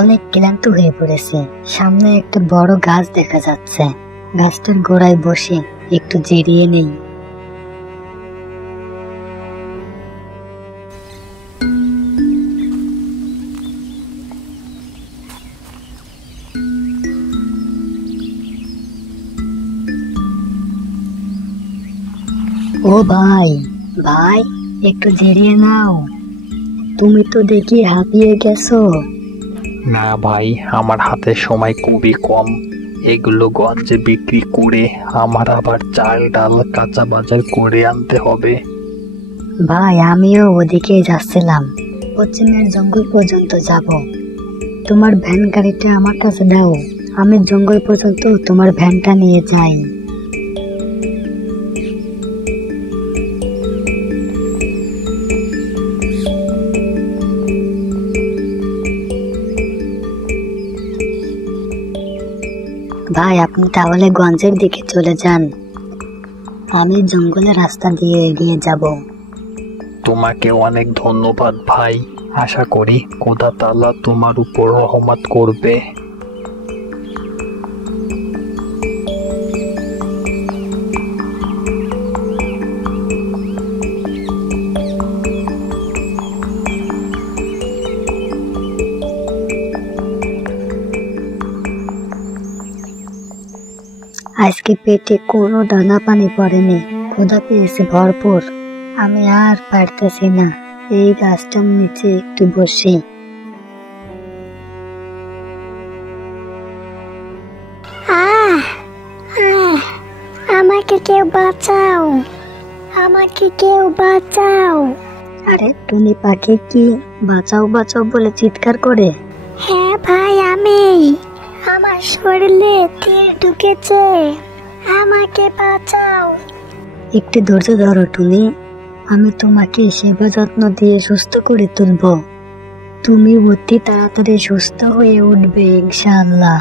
অনেক ক্লান্ত হয়ে পড়েছে। সামনে একটা বড় গাছ দেখা যাচ্ছে। গাছটার গোড়ায় বসে একটু জিরিয়ে নেই। ও ভাই, ভাই একটু জিরিয়ে নাও। তুমি তো দেখি হাঁপিয়ে গেছো। না ভাই, আমার হাতে সময় খুবই কম। এগুলো গঞ্জে বিক্রি করে আমার আবার চাল ডাল কাঁচা বাজার করে আনতে হবে। ভাই আমিও ওদিকে যাচ্ছিলাম, পশ্চিমের জঙ্গল পর্যন্ত যাব। তোমার ভ্যান গাড়িটা আমার কাছে দাও, আমি জঙ্গল পর্যন্ত তোমার ভ্যানটা নিয়ে যাই। ভাই আপনি তাহলে গঞ্জের দিকে চলে যান, আমি জঙ্গলের রাস্তা দিয়ে এগিয়ে যাব। তোমাকে অনেক ধন্যবাদ ভাই। আশা করি খোদা তাআলা তোমার উপর রহমত করবে। আজকে পেটে কোনো দানা পানি পড়েনি, ক্ষুধা পেয়েছে ভরপুর। আমি আর পারতেছি না, এই গাছটার নিচে একটু বসি। আমাকে কেউ বাঁচাও, আমাকে কেউ বাঁচাও। আরে টুনি পাখি কি বাঁচাও বাঁচাও বলে চিৎকার করে? হ্যাঁ ভাই আমি, আমার শরীরে তীর ঢুকেছে, আমাকে বাঁচাও। একটু ধৈর্য ধরো টুনি, আমি তোমাকে সেবা যত্ন দিয়ে সুস্থ করে তুলবো। তুমি অতি তাড়াতাড়ি সুস্থ হয়ে উঠবে ইনশাআল্লাহ।